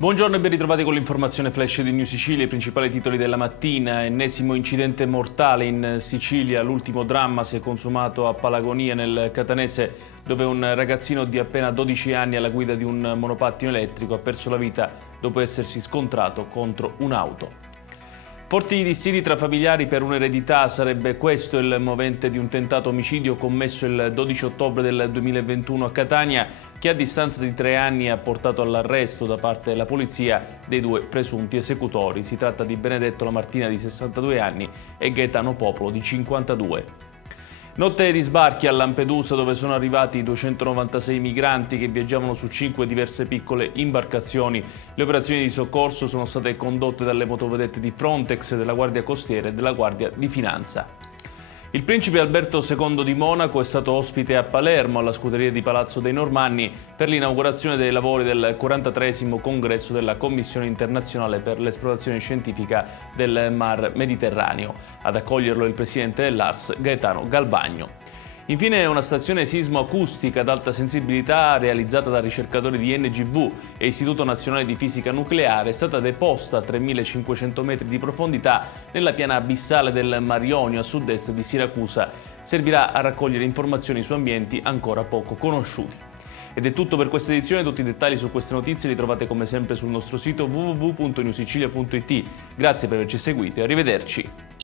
Buongiorno e ben ritrovati con l'informazione flash di New Sicilia, i principali titoli della mattina. Ennesimo incidente mortale in Sicilia, l'ultimo dramma si è consumato a Palagonia nel Catanese, dove un ragazzino di appena 12 anni alla guida di un monopattino elettrico ha perso la vita dopo essersi scontrato contro un'auto. Forti dissidi tra familiari per un'eredità, sarebbe questo il movente di un tentato omicidio commesso il 12 ottobre del 2021 a Catania, che a distanza di 3 anni ha portato all'arresto da parte della polizia dei 2 presunti esecutori. Si tratta di Benedetto Lamartina di 62 anni e Gaetano Popolo di 52. Notte di sbarchi a Lampedusa, dove sono arrivati 296 migranti che viaggiavano su 5 diverse piccole imbarcazioni. Le operazioni di soccorso sono state condotte dalle motovedette di Frontex, della Guardia Costiera e della Guardia di Finanza. Il principe Alberto II di Monaco è stato ospite a Palermo, alla scuderia di Palazzo dei Normanni, per l'inaugurazione dei lavori del 43esimo congresso della Commissione internazionale per l'esplorazione scientifica del Mar Mediterraneo. Ad accoglierlo il presidente dell'ARS, Gaetano Galvagno. Infine, una stazione sismoacustica ad alta sensibilità realizzata da ricercatori di NGV e Istituto Nazionale di Fisica Nucleare è stata deposta a 3.500 metri di profondità nella piana abissale del Mar Ionio a sud-est di Siracusa. Servirà a raccogliere informazioni su ambienti ancora poco conosciuti. Ed è tutto per questa edizione, tutti i dettagli su queste notizie li trovate come sempre sul nostro sito www.newsicilia.it. Grazie per averci seguito e arrivederci.